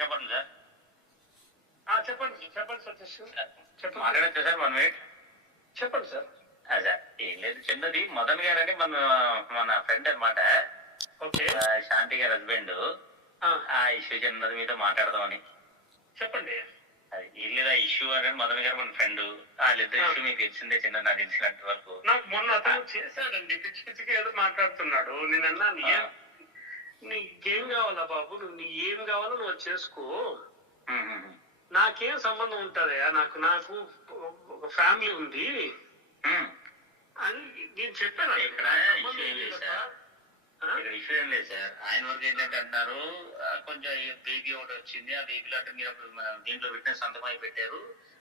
చెప్పండి సార్. చెప్పండి చెప్పండి సతీష్ చెప్పండి. మాట్లాడచ్చు సార్ 1 మినిట్? చెప్పండి సార్. సార్ ఏం లేదు, చిన్నది మదన్ గారు అని మన ఫ్రెండ్ అనమాట. ఓకే. శాంతి గారి హస్బెండ్. ఆ ఇష్యూ చిన్నది మీతో మాట్లాడదామని. చెప్పండి. అది ఏం లేదా ఇష్యూ అనేది మదన్ గారు మన ఫ్రెండ్. వాళ్ళిద్దరు ఇష్యూ మీకు తెలిసిందే చిన్న, నాకు తెలిసినంత వరకు. నాకు మొన్న అతను చేశాడండి, పిచ్చి పిచ్చిగా ఏదో మాట్లాడుతున్నాడు. నేను అన్నా నీకేం కావాలా బాబు, నువ్వు నీ ఏం కావాలో నువ్వు చేసుకో, నాకేం సంబంధం ఉంటదయా, నాకు ఒక ఫ్యామిలీ ఉంది అని నేను చెప్పాను. ఇక్కడ ఇష్యూ ఏం లేదు సార్. ఆయన వరకు ఏంటంటే అంటున్నారు, కొంచెం బేబీ ఒకటి వచ్చింది, ఆ బేబీలో అంటే మీరు అప్పుడు దీంట్లో పెట్టిన సంతకం అయి పెట్టారు.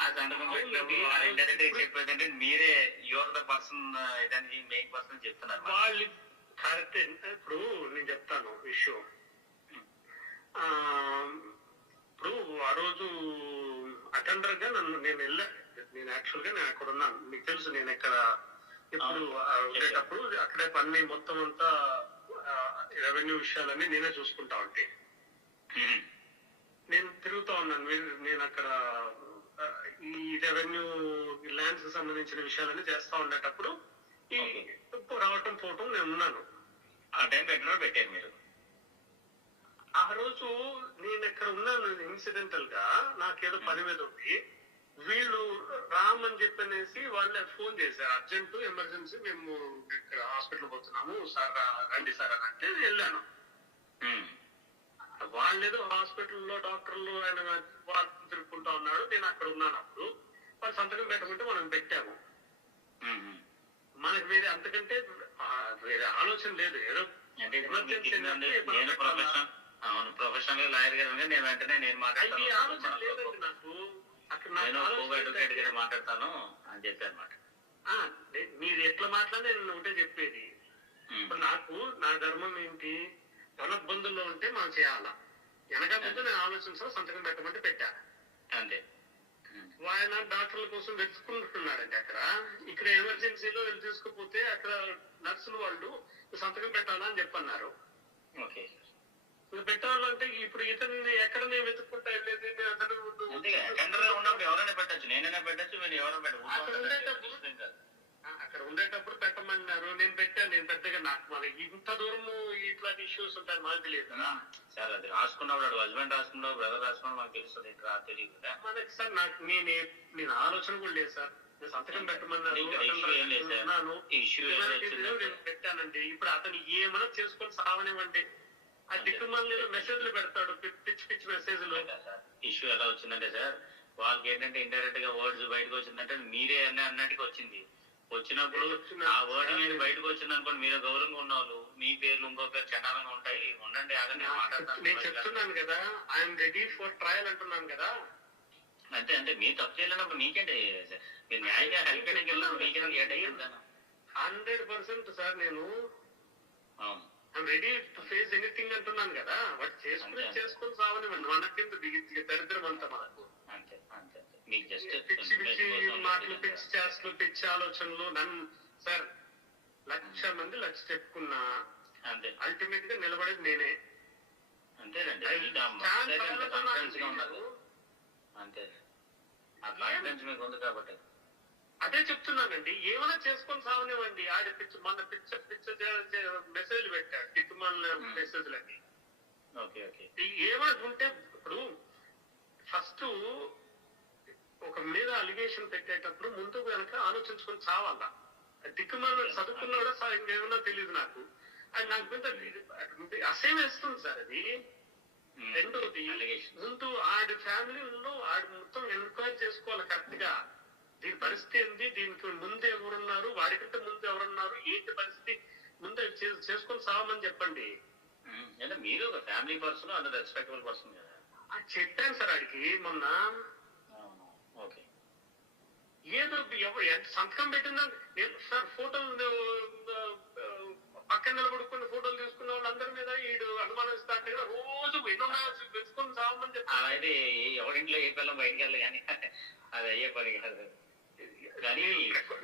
ఆ సంతకం పెట్టినప్పుడు చెప్పేదంటే మీరే యువర్ ద పర్సన్, ఇదానికి మెయిన్ పర్సన్ చెప్తున్నారు వాళ్ళు. కరెక్ట్. ఇప్పుడు నేను చెప్తాను విషయం. ఇప్పుడు ఆ రోజు అటెండర్ గా నేను వెళ్ళా. నేను యాక్చువల్ గా నేను అక్కడ ఉన్నాను, మీకు తెలుసు. నేను ఇక్కడ ఇప్పుడు ఉండేటప్పుడు అక్కడే పని మొత్తం అంతా రెవెన్యూ విషయాలన్నీ నేనే చూసుకుంటా ఉంటే నేను తిరుగుతా ఉన్నాను. నేను అక్కడ ఈ రెవెన్యూ ల్యాండ్స్ కి సంబంధించిన విషయాలన్నీ చేస్తా ఉండేటప్పుడు ఈ రావటం పోవటం నేను ఉన్నాను. ఆ టైం పెట్టారు మీరు. ఆ రోజు నేను ఎక్కడ ఉన్నాను, ఇన్సిడెంటల్ గా నాకేదో పని మీద ఉంది. వీళ్ళు రామని చెప్పనేసి వాళ్ళే ఫోన్ చేశారు, అర్జెంట్ ఎమర్జెన్సీ, మేము ఇక్కడ హాస్పిటల్ పోతున్నాము సార్, రండి సార్ అని అంటే వెళ్ళాను. వాళ్ళేదో హాస్పిటల్లో డాక్టర్లు ఆయన వాళ్ళు తిరుగుకుంటా ఉన్నాడు, నేను అక్కడ ఉన్నాను. అప్పుడు వాళ్ళు సంతకం పెట్టకుంటే మనం పెట్టాము. మనకి వేరే అంతకంటే వేరే ఆలోచన లేదు. ఏదో అవును, ప్రొఫెషనల్ లాయర్ గారు నేను వెంటనే ఈ ఆలోచన లేదండి నాకు. అక్కడ మాట్లాడతాను అని చెప్పి అనమాట. మీరు ఎట్లా మాట్లాడినా నేను ఒకటే చెప్పేది. ఇప్పుడు నాకు నా ధర్మం ఏంటి, ధనబ్బందుల్లో ఉంటే మనం చేయాలా. వెనక ముందు నేను ఆలోచించడం సంతకం పెట్టమంటే పెట్టా అంతే. ఆయన డాక్టర్ల కోసం వెతుకుంటున్నాడండి అక్కడ. ఇక్కడ ఎమర్జెన్సీలో వెళ్ళి తీసుకుపోతే అక్కడ నర్సులు వాళ్ళు సంతకం పెట్టాలా అని చెప్పన్నారు. ఓకే. ఇంకా పెట్టాలంటే ఇప్పుడు ఇతన్ని ఎక్కడ నేను వెతుక్కుంటా వెళ్ళేది. ఉన్నప్పుడు ఎవరైనా పెట్టచ్చు, నేనైనా పెట్టచ్చు, మీరు ఎవరైనా పెట్టచ్చు. అక్కడ ఉండేటప్పుడు పెట్టమన్నారు, నేను పెట్టాను. నేను పెద్దగా నాకు మన ఇంత దూరము ఇట్లాంటి ఇష్యూస్ ఉంటాయి మాకు తెలియదు కదా సార్. అది రాసుకున్నప్పుడు హస్బెండ్ రాసుకున్నావు, బ్రదర్ రాసుకున్నావు మాకు తెలుస్తుంది, తెలియదు కదా మనకి సార్. నాకు నేను ఆలోచన కూడా లేదు సార్. నేను సంతకం పెట్టమన్నాను, పెట్టానండి. ఇప్పుడు అతను ఏమైనా చేసుకొని సావనివ్వండి. ఆ దిక్కుమల్లి మెసేజ్లు పెడతాడు, పిచ్చి పిచ్చి మెసేజ్లు. ఇష్యూ ఎలా వచ్చిందంటే సార్, వాళ్ళకి ఏంటంటే ఇండైరెక్ట్ గా వర్డ్స్ బయటకు వచ్చిందంటే మీరే అన్నట్టుగా వచ్చింది. వచ్చినప్పుడు ఆ వర్డ్ మీద బయటకు వచ్చింది అనుకోండి, మీరు గౌరవంగా ఉన్నవాళ్ళు మీ పేర్లు ఇంకో పేరు చండాలంగా ఉంటాయి. ఉండండి, ఆగండి, మాట్లాడతాను. నేను చెప్తున్నాను కదా, ఐఎమ్ రెడీ ఫర్ ట్రయల్ అంటున్నాను కదా. అంతే. అంటే మీరు తప్పు చేయలేనప్పుడు మీకేంటి, మీరు న్యాయంగా హెల్ప్ చేయడానికి వెళ్ళినప్పుడు మీకేంటి ఏడ్ అయ్యింది. 100% సార్. నేను అవును, I'm ready to face anything అంటున్నాను కదా. వాటి చేసుకుని సావనివ్వండి. మనకింత దరిద్రం అంతా మనకు. అంతే అంతే. మీకు జస్ట్ పిచ్చి పిచ్చి మాటలు, పిచ్చి చేష్టలు, పిచ్చి ఆలోచనలు. నన్ను సార్ 1,00,000 మంది 1,00,000 చెప్పుకున్నా అంతే. అల్టిమేట్ గా నిలబడేది నేనే. అంతేనండి. అంతే. ఆ కాన్ఫిడెన్స్ మీకు ఉంది కాబట్టి అదే చెప్తున్నానండి. ఏమైనా చేసుకొని సావనివ్వండి. ఆడ పిచ్చి మన పిచ్చ మెసేజ్లు పెట్టాడు, దిక్కుమాల మెసేజ్లన్నీ. ఏమైనా ఉంటే ఇప్పుడు ఫస్ట్ ఒక మీద అలిగేషన్ పెట్టేటప్పుడు ముందు వెనక ఆలోచించుకొని చావాలా. దిక్కుమాల చదువుకున్నాడో ఇంకేమన్నా తెలియదు నాకు. అది నాకు మీద అసహ్యం వేస్తుంది సార్ అది. రెండోది, ముందు ఆడి ఫ్యామిలీలో ఆడి మొత్తం ఎంక్వైరీ చేసుకోవాలి కరెక్ట్ గా. దీని పరిస్థితి ఏంది, దీనికి ముందు ఎవరున్నారు, వాడికంటే ముందు ఎవరున్నారు, ఏంటి పరిస్థితి, ముందు చేసుకొని సావమని చెప్పండి. మీరు ఒక ఫ్యామిలీ పర్సన్, అంత రెస్పెక్టబుల్ పర్సన్ కదా. అది చెప్పాను సార్ ఆడికి మొన్న. ఏదో ఎంత సంతకం పెట్టిందా నేను సార్. ఫోటోలు పక్కన నిలబడుకుని ఫోటోలు తీసుకున్న వాళ్ళందరి మీద వీడు అనుమానిస్తా అంటే రోజు ఎన్నో వెతుకొని సావమని చెప్పి. అలాగే ఎవరింట్లో ఏ పిల్లలు బయటికి వెళ్ళి కానీ అది అయ్యే పని కాదు.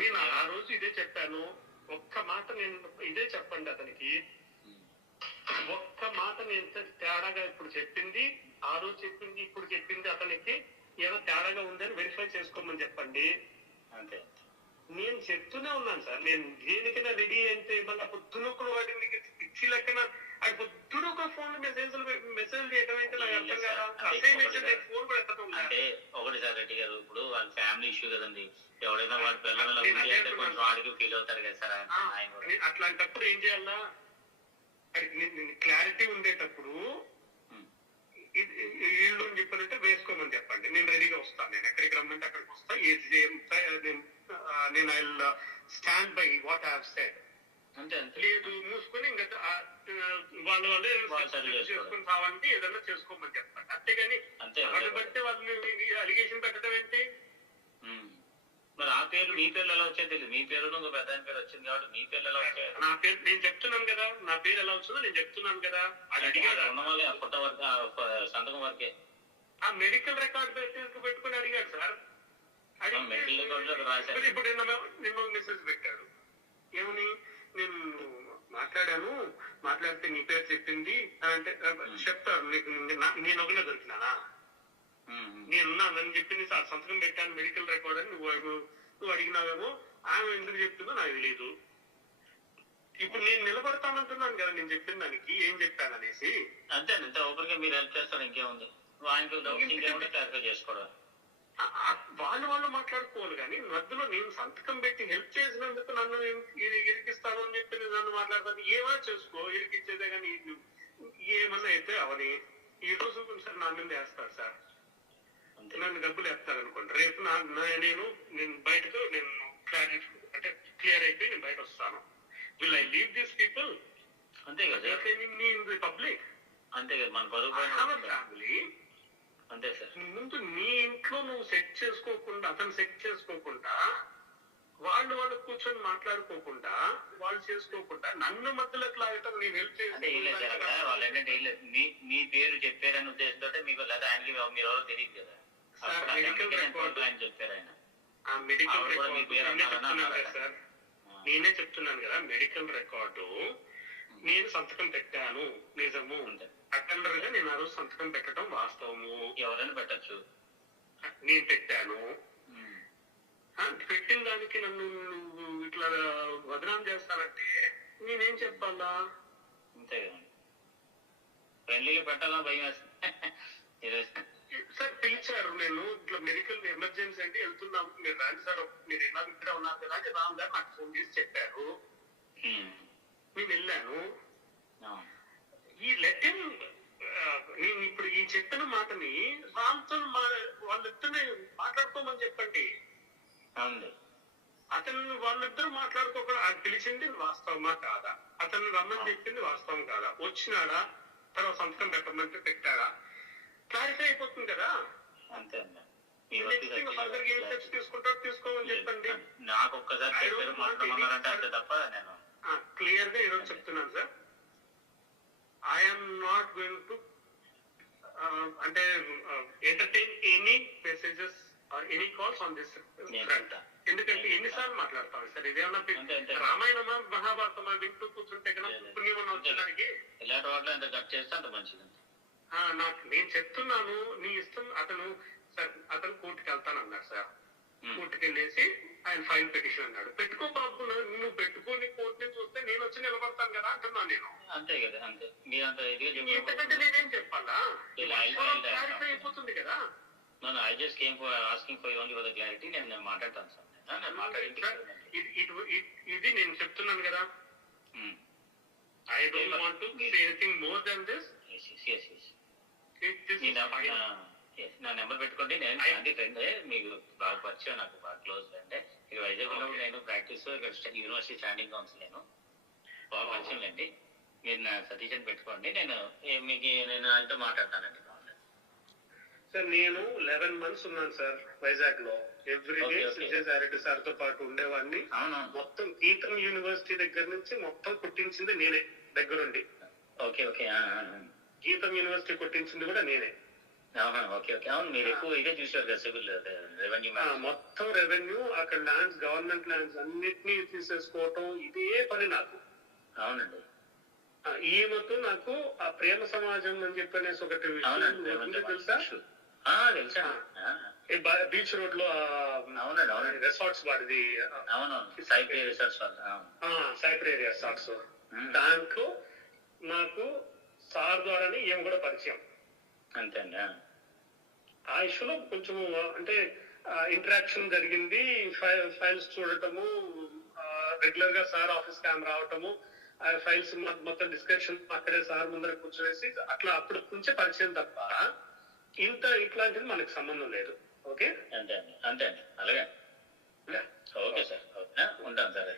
నేను ఆ రోజు ఇదే చెప్పాను. ఒక్క మాట నేను ఇదే చెప్పండి అతనికి. ఒక్క మాట నేను తేడాగా ఇప్పుడు చెప్పింది, ఆ రోజు చెప్పింది, ఇప్పుడు చెప్పింది అతనికి ఏదో తేడాగా ఉందని వెరిఫై చేసుకోమని చెప్పండి. అంతే. నేను చెప్తూనే ఉన్నాను సార్, నేను దేనికైనా రెడీ అంటే మళ్ళీ పొద్దున ఒకరు వాటిని పిచ్చి లెక్కన అది పొద్దున ఒక ఫోన్ మెసేజ్ చేయడం అయితే నాకు అర్థం కదా. అసైన్మెంట్ ఫోన్ కూడా ఎత్తడం అంటే ఒకటి సార్ రెడ్డి గారు, ఇప్పుడు వాళ్ళ ఫ్యామిలీ ఇష్యూ కదండి. ఎవడైనా వాడి పిల్లల కొంచెం వాడికి ఫీల్ అవుతారు కదా సార్. అట్లాంటప్పుడు ఏం చేయాలా, క్లారిటీ ఉండేటప్పుడు వీళ్ళు అని చెప్పారంటే వేసుకోమని చెప్పండి. నేను రెడీగా వస్తాను, నేను ఎక్కడికి రమ్మంటే అక్కడికి వస్తా. నేను I stand by what I have said. అంతే. లేదు మూసుకొని ఇంకా వాళ్ళు చేసుకుని కావాలంటే ఏదైనా చేసుకోమని చెప్పండి. అంతేగాని వాళ్ళు బట్టి వాళ్ళని అలిగేషన్ పెట్టడం ఏంటి? మరి ఆ పేరు మీ పేర్లు ఎలా వచ్చాయి తెలియదు. మీ పేరు పెద్ద పేరు వచ్చింది కాబట్టి మీ పేర్లు ఎలా వచ్చాయి? నా పేరు నేను చెప్తున్నాను కదా, నా పేరు ఎలా వచ్చిందో నేను చెప్తున్నాను కదా. అది అడిగాడు ఉన్న వాళ్ళే ఆ ఫోటో వరకు సంతకం వరకే ఆ మెడికల్ రికార్డ్ పెట్టుకుని అడిగాడు సార్. మెడికల్ రికార్డు రాశారు. ఇప్పుడు నిన్న మెసేజ్ పెట్టాడు ఏమని, నేను మాట్లాడితే నీ పేరు చెప్పింది అంటే చెప్తారు. నేను ఒకనే దొరికినానా, నేనున్నానని చెప్పింది సార్, సంతకం పెట్టాను మెడికల్ రికార్డ్ అని నువ్వు అడిగినావేమో. ఆమె ఎందుకు చెప్తుందో నాకు తెలియదు. ఇప్పుడు నేను నిలబడతానంటున్నాను కదా, నేను చెప్పిన దానికి ఏం చెప్పాను అనేసి. అంతే అంతే. ఓపెన్ గా మీరు హెల్ప్ చేస్తారు. ఇంకేముంది, ఆయనకు డౌట్ ఇంకేముంటే క్లారిఫై చేసుకోవడం. వాళ్ళు మాట్లాడుకోవాలి కానీ మధ్యలో నేను సంతకం పెట్టి హెల్ప్ చేసినందుకు నన్ను ఇరికిస్తాను అని చెప్పి నన్ను మాట్లాడతాను. ఏమైనా చేసుకో, ఇరికిచ్చేదే కానీ ఏమన్నా అయితే అవని ఈ రోజు సార్ నా మీద వేస్తారు సార్, నన్ను డబ్బులు వేస్తారు అనుకోండి. రేపు నేను బయటకు అంటే క్లియర్ అయిపోయి నేను బయట వస్తాను. Will I leave this people? అంతే కదా, పబ్లిక్ అంతే కదా, మన బరువు ఫ్యామిలీ. అంతే సార్. ముందు నీ ఇంట్లో నువ్వు సెట్ చేసుకోకుండా, అతను సెట్ చేసుకోకుండా, వాళ్ళు కూర్చొని మాట్లాడుకోకుండా, వాళ్ళు చేసుకోకుండా నన్ను మధ్యలోకి లాగటం నేను హెల్ప్ చేయాలి. వాళ్ళు ఏంటంటే మీ పేరు చెప్పారని ఉద్దేశంతో మీకు లేదా ఆయనకి మీరు ఎవరో తెలియదు కదా. మెడికల్ రికార్డ్ ఆయన చెప్పారు. ఆయన ఆ మెడికల్ రికార్డు సార్, నేనే చెప్తున్నాను కదా, మెడికల్ రికార్డు నేను సంతకం పెట్టాను నిజము. అటెండర్ గా నేను ఆ రోజు సంతకం పెట్టడం వాస్తవము. ఎవరైనా పెట్టచ్చు, నేను పెట్టాను. పెట్టిన దానికి నన్ను ఇట్లా బదనాం చేస్తానంటే నేనేం చెప్పాలా? అంతే కదండి, ఫ్రెండ్లీగా పెట్టాలా భయం సార్. పిలిచారు, నేను ఇట్లా మెడికల్ ఎమర్జెన్సీ అంటే వెళ్తున్నాము, మీరు రాండి సార్, మీరు ఎలా ఇక్కడ ఉన్నారు కదా అని రామ్ గారు నాకు ఫోన్ చేసి చెప్పారు. నేను వెళ్ళాను. ఈ లెటర్ నేను ఇప్పుడు ఈ చెప్పిన మాటని రామ్తో వాళ్ళిద్దరిని మాట్లాడుకోమని చెప్పండి. అతను వాళ్ళిద్దరు మాట్లాడుకోకుండా అది పిలిచింది వాస్తవమా కాదా, అతను రమ్మని చెప్పింది వాస్తవం కాదా, వచ్చినాడా, తర్వాత సంతకం పెట్టమంటే పెట్టాడా, క్లారిఫై అయిపోతుంది కదా. అంతే ఫర్దర్ ఏం స్టెప్స్ తీసుకుంటారో తీసుకోమని చెప్పండి. నాకు ఒక్కసారి క్లియర్ గా ఈరోజు చెప్తున్నాను sir, I'm not going to అంటే entertain any messages or any calls on this front. ఎందుకంటే ఎన్నిసార్లు మాట్లాడతాం సార్, ఇదేమన్నా రామాయణమా మహాభారతమా వింటూ కూర్చుంటే కదా పుణ్యమన్నా వచ్చేదానికి. ఇలాంటి వాటిలో ఎంత కట్ చేస్తే అంత మంచిది. నేను చెప్తున్నాను, నీ ఇష్టం. అతను కోర్టుకి వెళ్తానన్నాడు సార్. కోర్టుకి వెళ్ళేసి ఆయన ఫైల్ పిటిషన్ అన్నాడు. పెట్టుకో బాబు, నువ్వు పెట్టుకొని కోర్టు నుంచి వస్తే నేను వచ్చి నిలబడతాను కదా అంటున్నాను నేను. అంతే కదా, అంతే. ఎందుకంటే నేనేం చెప్పాలా, క్లారిఫై అయిపోతుంది కదా. I just came for asking for only for the clarity. నేను మాట్లాడతాను సార్. ఇది నేను చెప్తున్నాను కదా. I don't want to say anything more than this. Yes. నా నెంబర్ పెట్టుకోండి. నేను ఫ్రెండ్, మీకు బాగా పరిచయం, నాకు బాగా క్లోజ్ ఫ్రెండ్. ఇక్కడ వైజాగ్ లో నేను ప్రాక్టీస్ యూనివర్సిటీ స్టాండింగ్ కౌన్సిల్, నేను బాగా పరిచయం అండి. మీరు నా సతీష్ అని పెట్టుకోండి. నేను ఆయనతో మాట్లాడతానండి. సార్ నేను 11 months ఉన్నాను సార్ వైజాగ్ లో. ఎవ్రీ డే విజయసాయిరెడ్డి సార్ తో పాటు ఉండేవాడిని. మొత్తం గీతం యూనివర్సిటీ దగ్గర నుంచి మొత్తం కుట్టించింది నేనే దగ్గరుండి. గీతం యూనివర్సిటీ కొట్టించింది కూడా నేనే. అవును, మీరు ఎక్కువ ఇదే చూసారు కదా, సివిల్ రెవెన్యూ. మొత్తం రెవెన్యూ, అక్కడ ల్యాండ్స్, గవర్నమెంట్ ల్యాండ్స్ అన్నిటినీ తీసేసుకోవటం, ఇదే పని నాకు. అవునండి. ఈమెతో నాకు ఆ ప్రేమ సమాజం అని చెప్పనేసి ఒకటి అవునండి ఉంది తెలుసా? తెలుసా బీచ్ రోడ్ లో అవునండి అవునండి రిసార్ట్స్ వాడిది. అవునవును సైప్రే రిసార్ట్స్ సైప్రే రిసార్ట్స్. దాంట్లో నాకు సార్ ద్వారానే ఈమె కూడా పరిచయం. అంతే అండి. ఆ ఇష్యూలో కొంచెం అంటే ఇంటరాక్షన్ జరిగింది. ఫైల్స్ చూడటము, రెగ్యులర్ గా సార్ ఆఫీస్ కి ఆమె రావటము, ఆ ఫైల్స్ మొత్తం డిస్కషన్ అక్కడే సార్ ముందర కూర్చోవేసి అట్లా అప్పుడు నుంచే పరిచయం తప్ప ఇట్లాంటిది మనకు సంబంధం లేదు. ఓకే అంతే అండి అలాగే ఓకే సార్ ఉంటాను సార్.